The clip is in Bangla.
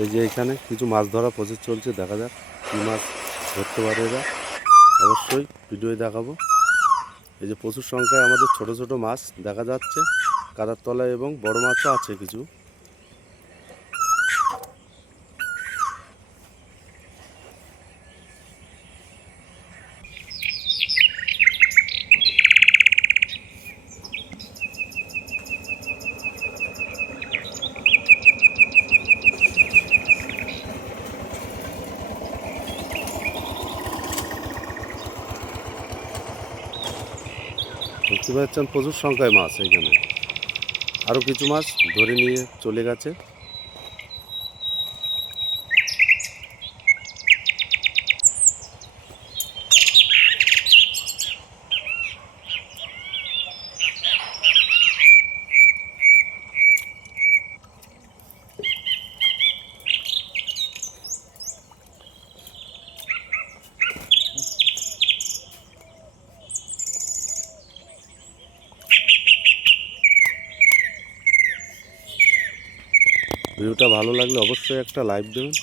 এই যে এখানে কিছু মাছ ধরা প্রসেস চলছে, দেখা যাক কী মাছ ধরতে পারে এরা। অবশ্যই ভিডিওয় দেখাবো। এই যে প্রচুর সংখ্যায় আমাদের ছোট ছোট মাছ দেখা যাচ্ছে কাদার তলায়, এবং বড় মাছও আছে কিছু। দেখতে পাচ্ছেন প্রচুর সংখ্যায় মাছ এখানে। আরও কিছু মাছ ধরে নিয়ে চলে গেছে। ভিডিওটা ভালো লাগলে অবশ্যই একটা লাইক দেবেন।